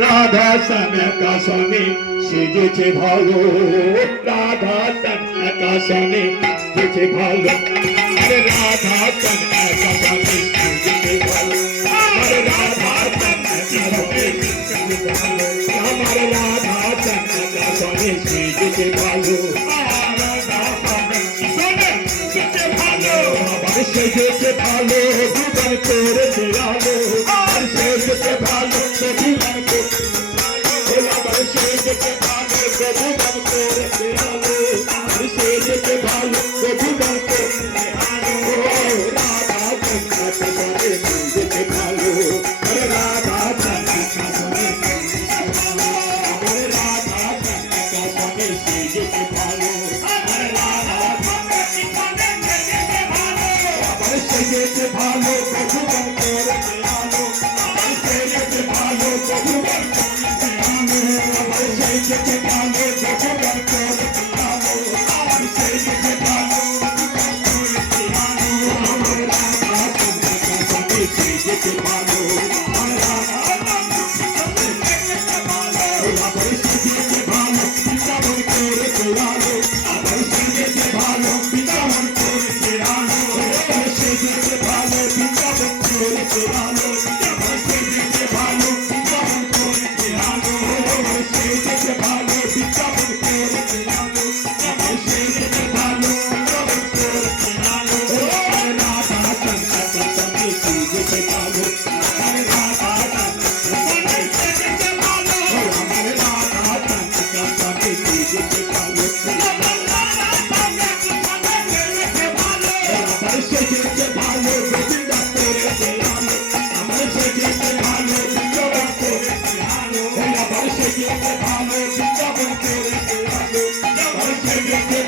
রাধা শ্যাম একা স্বামী সেজেছে ভালো, রাধা শ্যাম একা স্বামী সেজেছে ভালো, রাধা শ্যাম একা স্বামী সেজেছে ভালো, রাধা শ্যাম একা স্বামী সেজেছে ভালো, আমার রাধা শ্যাম একা স্বামী সেজেছে ভালো, সেজেছে ভালো জীবন করেছে আলো, আর সেজেছে ভালো জীবন সেজেছে ভালো জীবন করেছে আলো, আর সেজেছে ভালো জীবন করেছে আলো, রাধা চন্দ্র সেজেছে ভালো, রাধা চন্দ্র রাধা চন্দ্র সেজেছে ভালো, সেজেছে ভালো জীবন করেছে আলো, সেজেছে ভালো জীবন করেছে আলো, সেজেছে ভালো জীবন করেছে আলো, সেজেছে ভালো করেছে আলো, রাধা চন্দ্র সেজেছে ভালো, সেজেছে ভালো জীবন করেছে আলো, সেজেছে ভালো জীবন করেছে আলো, সেজেছে ভালো জীবন করেছে আলো, সেজেছে ভালো জীবন করেছে আলো, সেজেছে ভালো জীবন করেছে আলো, সেজেছে ভালো জীবন করেছে আলো, রাধা চন্দ্র সেজেছে ভালো, রাধা চন্দ্র সেজেছে ভালো, আমার রাধা চন্দ্র সেজেছে ভালো, সেজেছে ভালো গোবিন্দ করেছে আলো, আমার সেজেছে ভালো বৃন্দাবন করেছে আলো, আমার সেজেছে ভালো বৃন্দাবন করেছে আলো, আমার সেজেছে